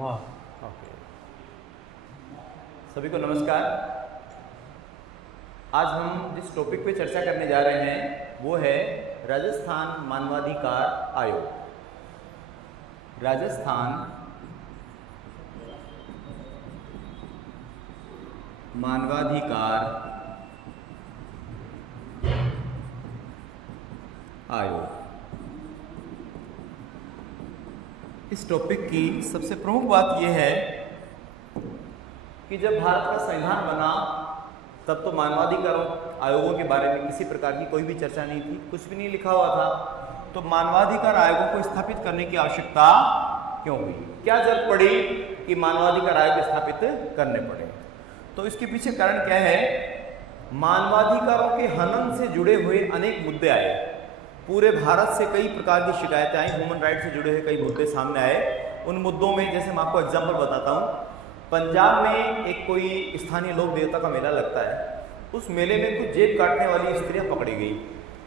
हाँ। ओके। सभी को नमस्कार। आज हम जिस टॉपिक पे चर्चा करने जा रहे हैं वो है राजस्थान मानवाधिकार आयोग। राजस्थान मानवाधिकार आयोग। इस टॉपिक की सबसे प्रमुख बात यह है कि जब भारत का संविधान बना तब तो मानवाधिकार आयोगों के बारे में किसी प्रकार की कोई भी चर्चा नहीं थी, कुछ भी नहीं लिखा हुआ था। तो मानवाधिकार आयोगों को स्थापित करने की आवश्यकता क्यों हुई, क्या जरूरत पड़ी कि मानवाधिकार आयोग स्थापित करने पड़े? तो इसके पीछे कारण क्या है? मानवाधिकारों के हनन से जुड़े हुए अनेक मुद्दे आए। पूरे भारत से कई प्रकार की शिकायतें आई, ह्यूमन राइट से जुड़े हुए कई मुद्दे सामने आए। उन मुद्दों में जैसे मैं आपको एग्जांपल बताता हूँ, पंजाब में एक कोई स्थानीय लोक देवता का मेला लगता है। उस मेले में कुछ जेब काटने वाली स्त्रियां पकड़ी गई,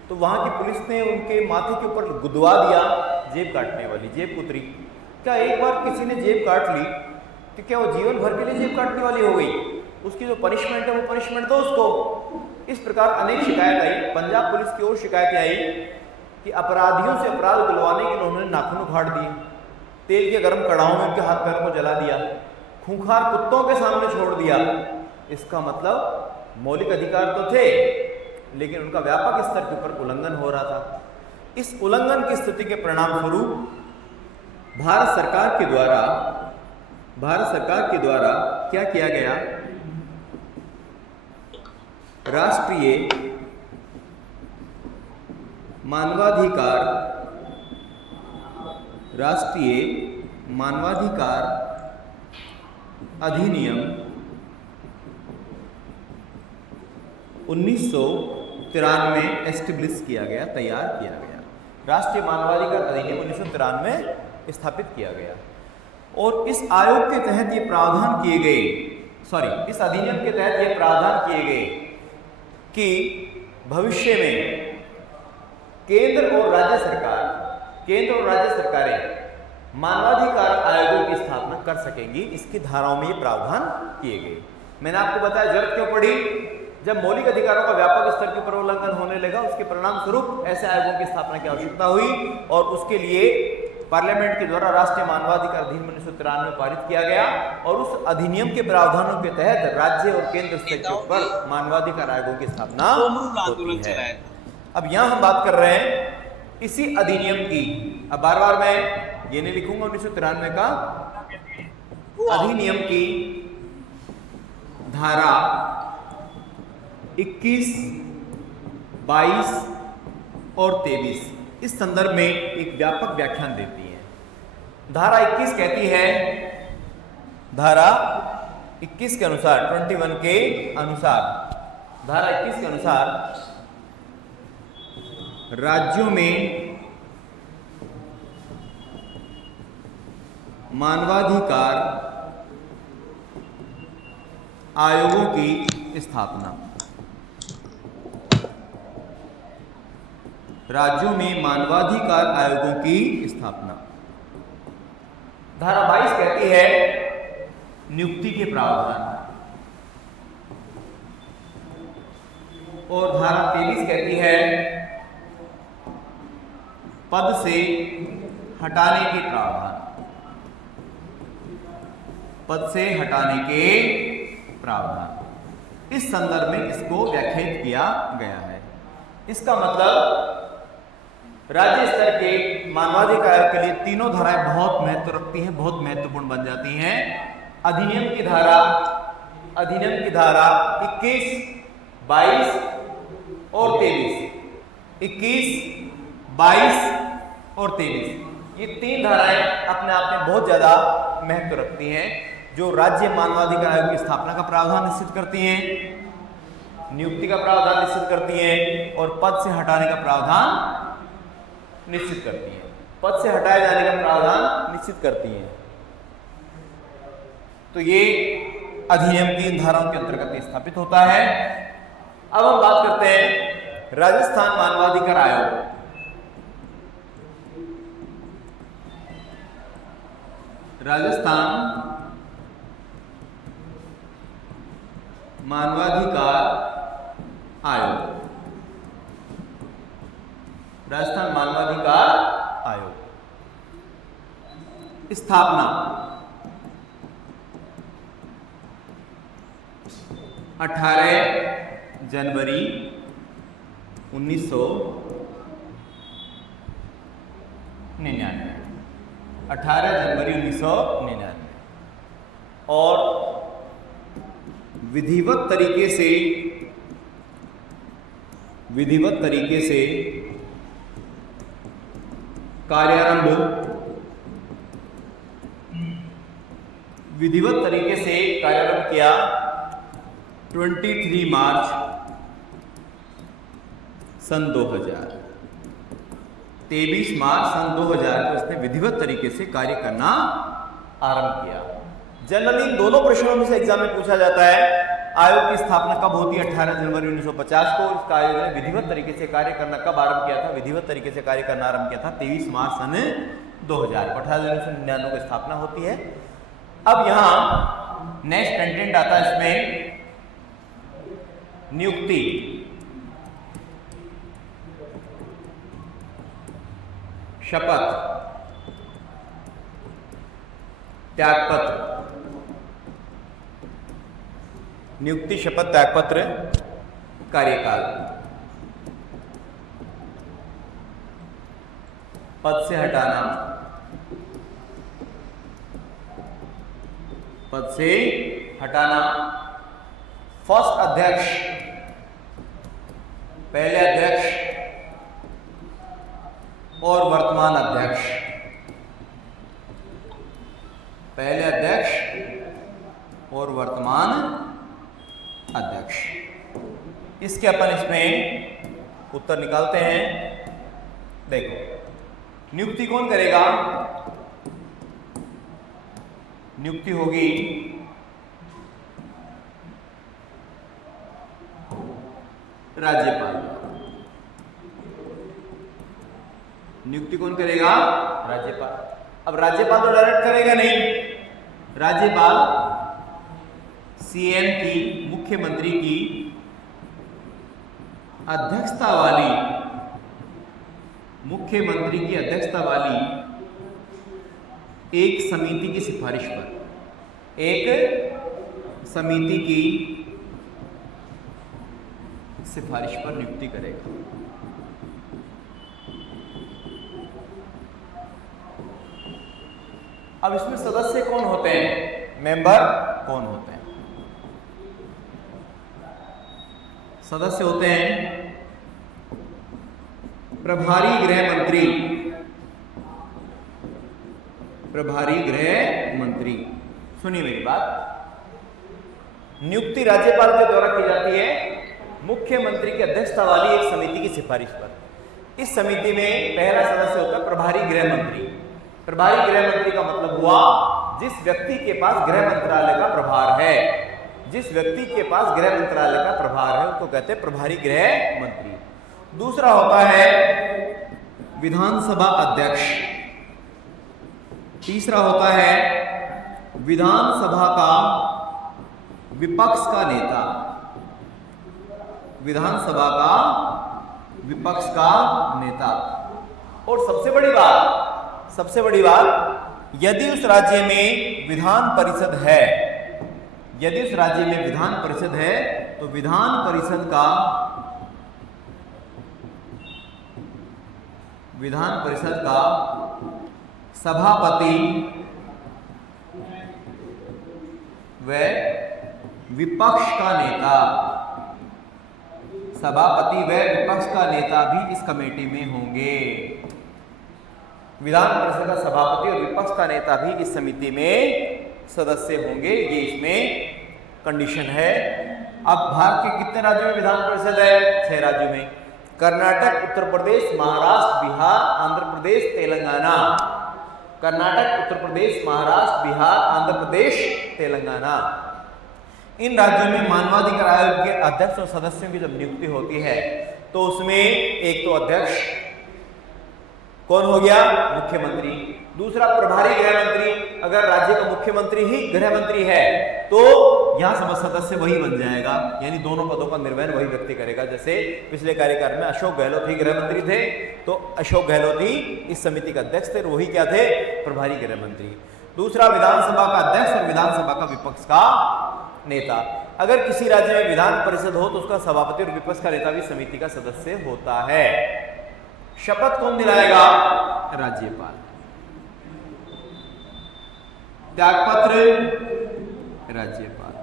तो वहाँ की पुलिस ने उनके माथे के ऊपर गुदवा दिया जेब काटने वाली, जेब उतरी। क्या एक बार किसी ने जेब काट ली तो क्या वो जीवन भर के लिए जेब काटने वाली हो गई? उसकी जो पनिशमेंट है वो पनिशमेंट दो उसको। इस प्रकार अनेक शिकायत आई। पंजाब पुलिस की ओर शिकायतें आई कि अपराधियों से अपराध दिलवाने के लिए उन्होंने नाखून उखाड़ दिए, तेल के गर्म कड़ाहों में उनके हाथ पैरों को जला दिया, खूंखार कुत्तों के सामने छोड़ दिया। इसका मतलब मौलिक अधिकार तो थे लेकिन उनका व्यापक स्तर के ऊपर उल्लंघन हो रहा था। इस उल्लंघन की स्थिति के परिणाम स्वरूप भारत सरकार के द्वारा क्या किया गया? राष्ट्रीय मानवाधिकार अधिनियम 1993 एस्टेब्लिश किया गया, तैयार किया गया। राष्ट्रीय मानवाधिकार अधिनियम 1993 स्थापित किया गया और इस आयोग के तहत ये प्रावधान किए गए, इस अधिनियम के तहत ये प्रावधान किए गए कि भविष्य में केंद्र और राज्य सरकारें मानवाधिकार आयोगों की स्थापना कर सकेंगी। इसकी धाराओं में ये प्रावधान किए गए। मैंने आपको बताया जरूरत क्यों पड़ी? जब मौलिक अधिकारों का व्यापक स्तर के ऊपर उल्लंघन होने लगा, उसके परिणाम स्वरूप ऐसे आयोगों की स्थापना की आवश्यकता हुई और उसके लिए पार्लियामेंट के द्वारा राष्ट्रीय मानवाधिकार अधिनियम 1993 में पारित किया गया और उस अधिनियम के प्रावधानों के तहत राज्य और केंद्र स्तर के ऊपर मानवाधिकार आयोगों की स्थापना होती है। अब यहां हम बात कर रहे हैं इसी अधिनियम की। अब बार बार मैं ये नहीं लिखूंगा 1993 का, अधिनियम की धारा 21, 22 और 23 इस संदर्भ में एक व्यापक व्याख्यान देती है। धारा 21 कहती है, धारा 21 के अनुसार, 21 के अनुसार, धारा 21 के अनुसार राज्यों में मानवाधिकार आयोगों की स्थापना। राज्यों में मानवाधिकार आयोगों की स्थापना। धारा 22 कहती है नियुक्ति के प्रावधान और धारा 23 कहती है पद से हटाने के प्रावधान। पद से हटाने के प्रावधान। इस संदर्भ में इसको व्याख्यायित किया गया है। इसका मतलब राज्य स्तर के मानवाधिकार के लिए तीनों धाराएं बहुत महत्व रखती हैं, बहुत महत्वपूर्ण बन जाती हैं। अधिनियम की धारा 21, 22 और 23, 21, 22 और 23 ये तीन धाराएं अपने आप में बहुत ज्यादा महत्व रखती हैं, जो राज्य मानवाधिकार आयोग की स्थापना का प्रावधान निश्चित करती हैं, नियुक्ति का प्रावधान निश्चित करती हैं और पद से हटाने का प्रावधान निश्चित करती हैं। पद से हटाए जाने का प्रावधान निश्चित करती हैं। तो ये अधिनियम की इन धाराओं के अंतर्गत स्थापित होता है। अब हम बात करते हैं राजस्थान मानवाधिकार आयोग। राजस्थान मानवाधिकार आयोग, राजस्थान मानवाधिकार आयोग। स्थापना 18 जनवरी 1999, 18 जनवरी 1999। और विधिवत तरीके से कार्यारंभ 23 मार्च सन 2000, 23 मार्च सन 2000 को इसने विधिवत तरीके से कार्य करना आरंभ किया। जनरली दोनों प्रश्नों में से एग्जाम में पूछा जाता है आयोग की स्थापना कब होती है? 18 जनवरी 1950 को। इसका आयोग ने विधिवत तरीके से कार्य करना कब आरंभ किया था? विधिवत तरीके से कार्य करना आरंभ किया था 23 मार्च सन 2000। 18 जनवरी 1999 को स्थापना होती है। अब यहां नेक्स्ट कंटेंट आता है इसमें नियुक्ति, शपथ, त्यागपत्र। नियुक्ति, शपथ, त्यागपत्र, कार्यकाल। पद से हटाना, पद से हटाना। फर्स्ट अध्यक्ष, पहले अध्यक्ष और वर्तमान अध्यक्ष, पहले अध्यक्ष और वर्तमान अध्यक्ष। इसके अपन इसमें उत्तर निकालते हैं। देखो, नियुक्ति कौन करेगा? नियुक्ति होगी राज्यपाल। नियुक्ति कौन करेगा? राज्यपाल। अब राज्यपाल तो डायरेक्ट करेगा नहीं, राज्यपाल सीएम की, मुख्यमंत्री की अध्यक्षता वाली, मुख्यमंत्री की अध्यक्षता वाली एक समिति की सिफारिश पर, एक समिति की सिफारिश पर नियुक्ति करेगा। अब इसमें सदस्य कौन होते हैं? मेंबर कौन होते हैं? सदस्य होते हैं प्रभारी गृह मंत्री, प्रभारी गृह मंत्री। सुनिए मेरी बात, नियुक्ति राज्यपाल के द्वारा की जाती है मुख्यमंत्री की अध्यक्षता वाली एक समिति की सिफारिश पर। इस समिति में पहला सदस्य होता है प्रभारी गृह मंत्री। प्रभारी गृह मंत्री का मतलब हुआ जिस व्यक्ति के पास गृह मंत्रालय का प्रभार है, जिस व्यक्ति के पास गृह मंत्रालय का प्रभार है उसको कहते हैं प्रभारी गृह मंत्री। दूसरा होता है विधानसभा अध्यक्ष। तीसरा होता है विधानसभा का विपक्ष का नेता, विधानसभा का विपक्ष का नेता। और सबसे बड़ी बात, यदि उस राज्य में विधान परिषद है, यदि उस राज्य में विधान परिषद है तो विधान परिषद का सभापति व विपक्ष का नेता, सभापति व विपक्ष का नेता भी इस कमेटी में होंगे। विधान परिषद का सभापति और विपक्ष का नेता भी इस समिति में सदस्य होंगे। ये इसमें कंडीशन है। अब भारत के कितने राज्यों में विधान परिषद है? 6 राज्यों में। कर्नाटक, उत्तर प्रदेश, महाराष्ट्र, बिहार, आंध्र प्रदेश, तेलंगाना। कर्नाटक, उत्तर प्रदेश, महाराष्ट्र, बिहार, आंध्र प्रदेश, तेलंगाना। इन राज्यों में मानवाधिकार आयोग के अध्यक्ष और सदस्यों की जब नियुक्ति होती है तो उसमें एक तो अध्यक्ष कौन हो गया? मुख्यमंत्री। दूसरा प्रभारी गृह मंत्री, अगर राज्य का मुख्यमंत्री ही गृह मंत्री है तो यहां समझ सदस्य वही बन जाएगा, यानी दोनों पदों का निर्वहन वही व्यक्ति करेगा। जैसे पिछले कार्यकाल में अशोक गहलोत ही गृह मंत्री थे, तो अशोक गहलोत ही इस समिति का अध्यक्ष थे, वही क्या थे, प्रभारी गृह मंत्री। दूसरा विधानसभा का अध्यक्ष और विधानसभा का विपक्ष का नेता। अगर किसी राज्य में विधान परिषद हो तो उसका सभापति और विपक्ष का नेता भी समिति का सदस्य होता है। शपथ कौन दिलाएगा, राज्यपाल। त्यागपत्र, राज्यपाल।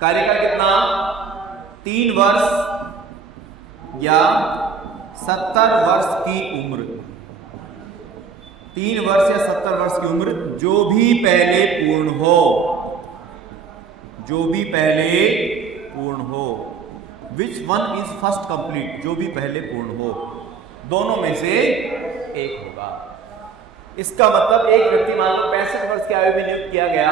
कार्यकाल कितना, 3 वर्ष या 70 वर्ष की उम्र, 3 वर्ष या 70 वर्ष की उम्र, जो भी पहले पूर्ण हो, जो भी पहले पूर्ण हो। Which one is first complete, जो भी पहले पूर्ण हो, दोनों में से एक होगा। इसका मतलब एक व्यक्ति मान लो 65 वर्ष की आयु में नियुक्त किया गया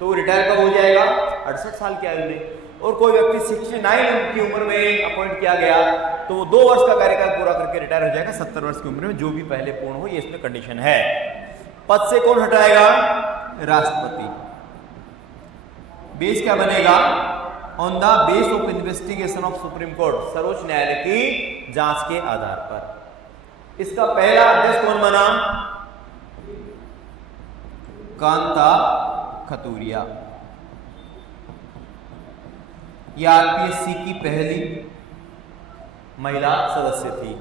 तो वो रिटायर कब हो जाएगा, 68 साल की आयु में। और कोई व्यक्ति 69 की उम्र में अपॉइंट किया गया तो वो 2 वर्ष का कार्यकाल पूरा करके रिटायर हो जाएगा 70 वर्ष की उम्र में, जो भी पहले पूर्ण हो, ये इसमें कंडीशन है। पद से कौन हटाएगा, राष्ट्रपति। बेस क्या बनेगा, on the base of investigation of supreme court, सर्वोच्च न्यायालय की जांच के आधार पर। इसका पहला अध्यक्ष कौन बना, कांता खतूरिया। यह आरपीएससी की पहली महिला सदस्य थी।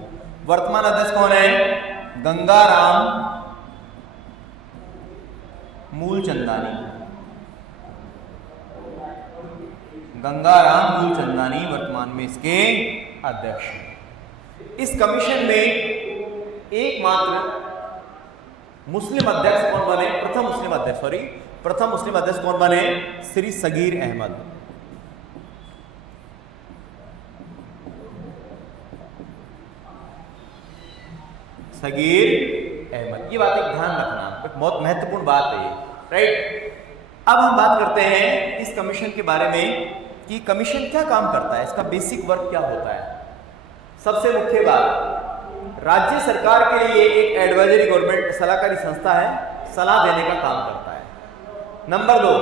वर्तमान अध्यक्ष कौन है, गंगाराम मूलचंदानी। गंगाराम मूलचंदानी वर्तमान में इसके अध्यक्ष। इस कमीशन में एकमात्र मुस्लिम अध्यक्ष कौन बने, प्रथम मुस्लिम अध्यक्ष कौन बने, श्री सगीर अहमद। सगीर अहमद, ये बात एक ध्यान रखना, एक बहुत महत्वपूर्ण बात है ये, राइट। अब हम बात करते हैं इस कमीशन के बारे में कि कमीशन क्या काम करता है, इसका बेसिक वर्क क्या होता है। सबसे मुख्य बात, राज्य सरकार के लिए एक एडवाइजरी गवर्नमेंट सलाहकारी संस्था है, सलाह देने का काम करता है। नंबर 2,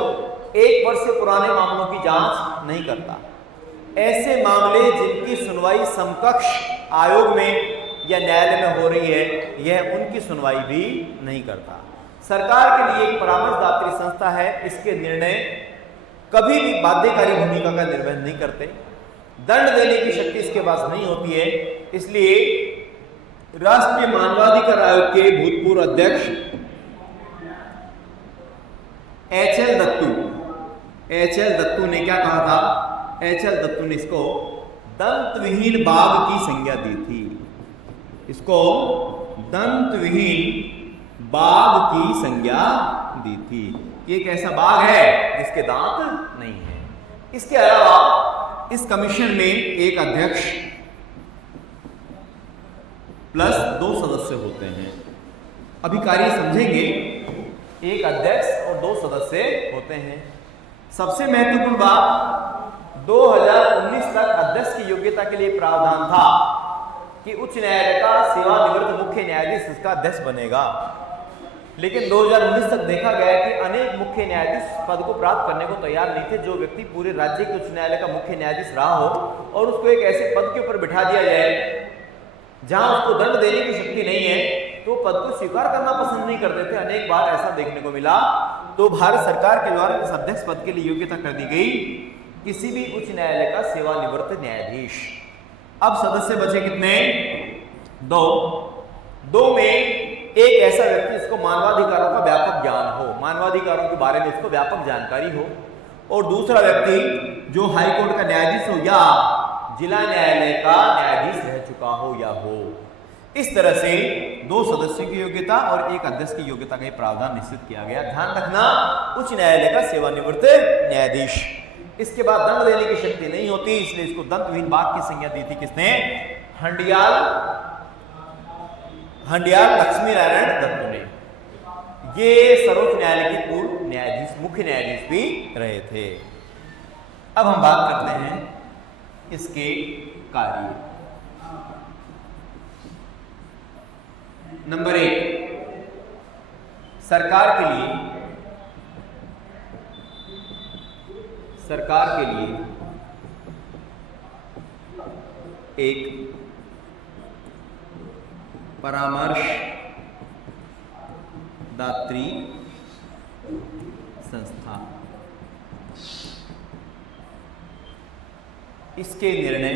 1 वर्ष से पुराने मामलों की जांच नहीं करता। ऐसे मामले जिनकी सुनवाई समकक्ष आयोग में या न्यायालय में हो रही है, यह उनकी सुनवाई भी नहीं करता। सरकार के लिए एक परामर्शदात्री संस्था है, इसके निर्णय कभी भी बाध्यकारी भूमिका का निर्वहन नहीं करते। दंड देने की शक्ति इसके पास नहीं होती है। इसलिए राष्ट्रीय मानवाधिकार आयोग के भूतपूर्व अध्यक्ष एच.एल. दत्तू ने क्या कहा था, एच.एल. दत्तू ने इसको दंतविहीन बाघ की संज्ञा दी थी। इसको दंतविहीन बाघ की संज्ञा दी थी। ये एक ऐसा बाघ है जिसके दांत नहीं है। इसके अलावा इस कमीशन में एक अध्यक्ष प्लस 2 सदस्य होते हैं। अभी कार्य समझेंगे, एक अध्यक्ष और 2 सदस्य होते हैं। सबसे महत्वपूर्ण बात, 2019 तक अध्यक्ष की योग्यता के लिए प्रावधान था कि उच्च न्यायालय का सेवानिवृत्त मुख्य न्यायाधीश इसका अध्यक्ष बनेगा। लेकिन 2019 तक देखा गया कि अनेक मुख्य न्यायाधीश पद को प्राप्त करने को तैयार नहीं थे। जो व्यक्ति पूरे राज्य के उच्च न्यायालय का मुख्य न्यायाधीश रहा हो और उसको एक ऐसे पद के ऊपर बिठा दिया जाए जहां उसको दंड देने की शक्ति नहीं है, तो पद को स्वीकार करना पसंद नहीं करते थे। अनेक बार ऐसा देखने को मिला। तो भारत सरकार के द्वारा इस अध्यक्ष पद के लिए योग्यता कर दी गई किसी भी उच्च न्यायालय का सेवानिवृत्त न्यायाधीश। अब सदस्य बचे कितने, 2 में एक ऐसा व्यक्ति जिसको मानवाधिकारों का व्यापक ज्ञान हो, मानवाधिकारों के बारे में इसको व्यापक जानकारी हो, और दूसरा व्यक्ति जो हाईकोर्ट का न्यायाधीश हो या जिला न्यायालय का न्यायाधीश रह चुका हो या हो। इस तरह से 2 सदस्यों की योग्यता और एक अध्यक्ष की योग्यता का प्रावधान निश्चित किया गया। ध्यान रखना, उच्च न्यायालय का सेवानिवृत्त न्यायाधीश। इसके बाद दंड देने की शक्ति नहीं होती, इसलिए इसको दंतविहीन बाघ की संज्ञा दी थी किसने, हंडियाल लक्ष्मी नारायण दत्तू ने। ये सर्वोच्च न्यायालय के पूर्व न्यायाधीश, मुख्य न्यायाधीश भी रहे थे। अब हम बात करते हैं इसके कार्य। नंबर 1, सरकार के लिए एक परामर्शदात्री संस्था, इसके निर्णय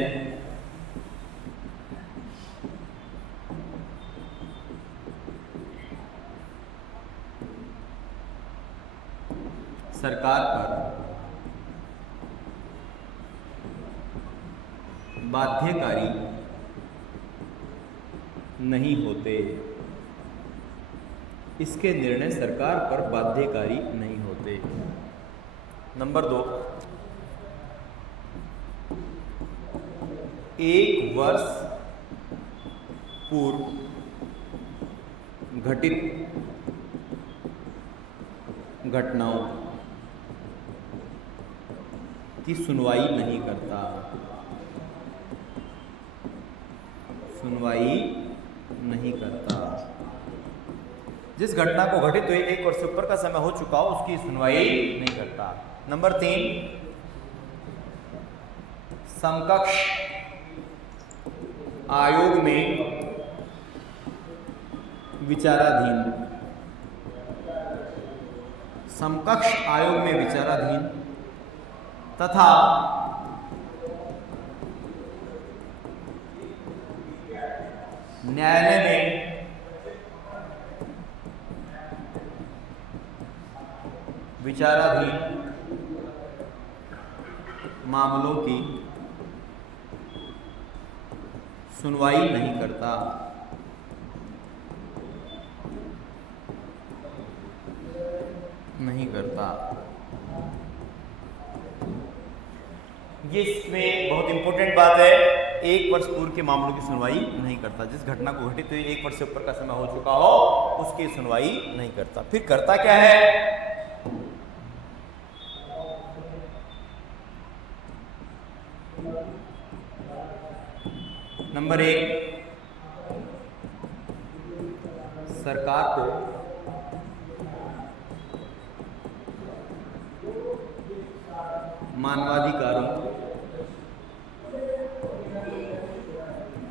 सरकार पर बाध्यकारी नहीं होते। इसके निर्णय सरकार पर बाध्यकारी नहीं होते। नंबर 2, 1 वर्ष पूर्व घटित घटनाओं की सुनवाई नहीं करता। जिस घटना को घटित हुए 1 वर्ष से ऊपर का समय हो चुका हो उसकी सुनवाई नहीं करता। नंबर 3, समकक्ष आयोग में विचाराधीन तथा न्यायालय में विचाराधीन मामलों की सुनवाई नहीं करता। ये इसमें बहुत इंपॉर्टेंट बात है, 1 वर्ष पूर्व के मामलों की सुनवाई नहीं करता। जिस घटना को घटित हुए 1 वर्ष से ऊपर का समय हो चुका हो उसकी सुनवाई नहीं करता। फिर करता क्या है? नंबर 1, सरकार को मानवाधिकारों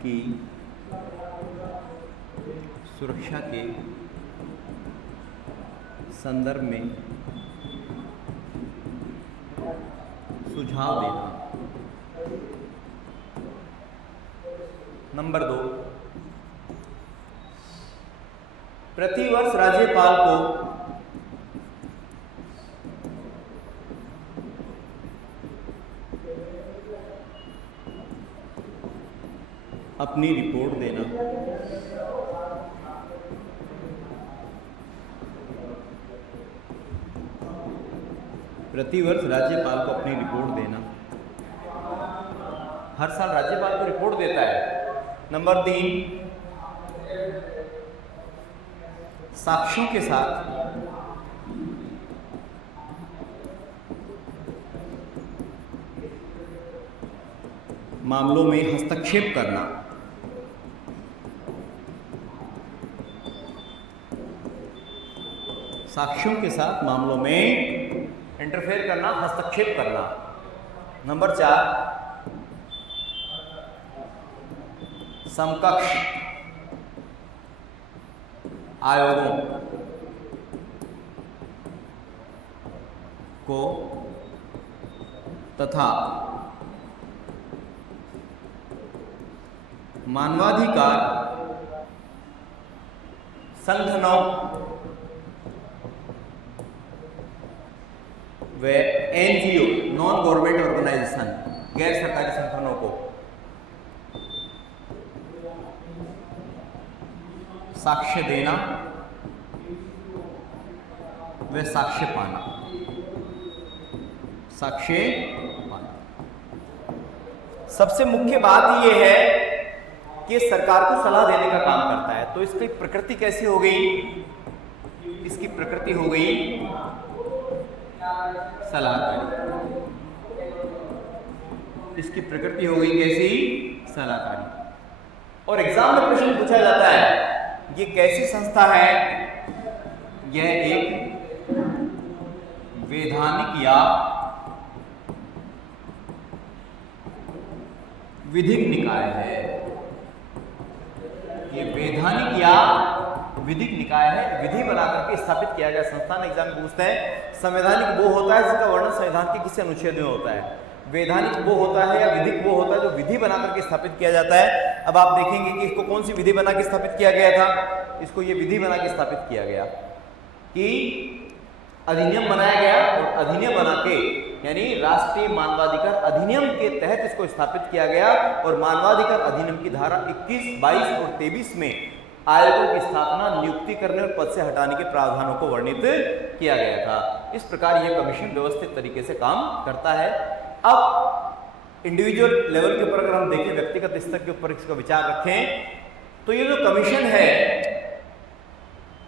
की सुरक्षा के संदर्भ में सुझाव देना। नंबर 2, प्रतिवर्ष राज्यपाल को अपनी रिपोर्ट देना। प्रतिवर्ष राज्यपाल को अपनी रिपोर्ट देना। हर साल राज्यपाल को रिपोर्ट देता है। नंबर 3, साक्ष्यों के साथ मामलों में हस्तक्षेप करना। साक्ष्यों के साथ मामलों में इंटरफेयर करना, हस्तक्षेप करना। नंबर 4, समकक्ष आयोगों को तथा मानवाधिकार संगठनों व एनजीओ, नॉन गवर्नमेंट ऑर्गेनाइजेशन, गैर सरकारी संगठनों को साक्ष्य देना व साक्ष्य पाना। सबसे मुख्य बात यह है कि सरकार को सलाह देने का काम करता है। तो इसकी प्रकृति कैसी हो गई? इसकी प्रकृति हो गई सलाहकारी। इसकी प्रकृति हो गई कैसी? सलाहकारी। और एग्जाम में प्रश्न पूछा जाता है ये कैसी संस्था है? यह एक वैधानिक या विधिक निकाय है। ये वैधानिक या विधिक निकाय है, विधि बनाकर के स्थापित किया गया संस्थान। एग्जाम पूछते हैं संवैधानिक वो होता है जिसका वर्णन संविधान के किसी अनुच्छेद में होता है, वैधानिक वो होता है या विधिक वो होता है जो विधि बनाकर के स्थापित किया जाता है। अब आप देखेंगे कि इसको कौन सी विधि बना के स्थापित किया गया था? इसको ये विधि बना के स्थापित किया गया कि अधिनियम बनाया गया, और अधिनियम बना के यानी राष्ट्रीय मानवाधिकार अधिनियम के तहत इसको स्थापित किया गया, और मानवाधिकार अधिनियम की धारा 21, 22 और 23 में आयोगों की स्थापना, नियुक्ति करने और पद से हटाने के प्रावधानों को वर्णित किया गया था। इस प्रकार यह कमीशन व्यवस्थित तरीके से काम करता है। अब इंडिविजुअल लेवल के ऊपर अगर हम देखें, व्यक्तिगत स्तर के ऊपर इसका विचार रखें, तो ये जो कमीशन है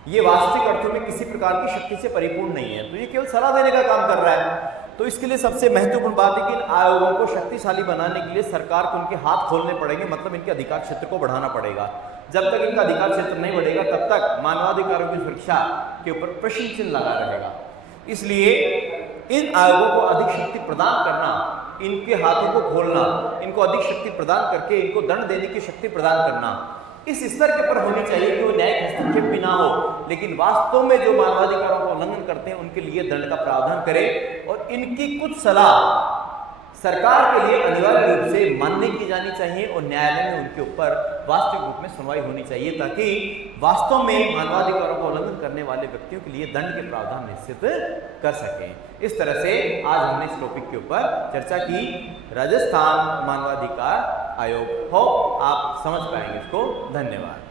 ये वास्तविक अर्थों में किसी प्रकार की शक्ति से परिपूर्ण नहीं है, तो ये केवल सलाह देने का काम कर रहा है। तो इसके लिए सबसे महत्वपूर्ण बात है कि इन आयोगों को शक्तिशाली बनाने के लिए सरकार को उनके हाथ खोलने पड़ेंगे, मतलब इनके अधिकार क्षेत्र को बढ़ाना पड़ेगा। जब तक इनका अधिकार क्षेत्र नहीं बढ़ेगा तब तक मानवाधिकारों की सुरक्षा के ऊपर प्रश्न चिन्ह लगा रहेगा। इसलिए इन आयोगों को अधिक शक्ति प्रदान करना, इनके हाथों को खोलना, इनको अधिक शक्ति प्रदान करके इनको दंड देने की शक्ति प्रदान करना इस स्तर के पर होनी चाहिए कि वो न्यायिक हस्तक्षेप भी ना हो, लेकिन वास्तव में जो मानवाधिकारों का उल्लंघन करते हैं उनके लिए दंड का प्रावधान करे, और इनकी कुछ सलाह सरकार के लिए अनिवार्य रूप से मान्य की जानी चाहिए और न्यायालय में उनके ऊपर वास्तविक रूप में सुनवाई होनी चाहिए, ताकि वास्तव में मानवाधिकारों का उल्लंघन करने वाले व्यक्तियों के लिए दंड के प्रावधान निश्चित कर सकें। इस तरह से आज हमने इस टॉपिक के ऊपर चर्चा की, राजस्थान मानवाधिकार आयोग। हो आप समझ पाएंगे इसको। धन्यवाद।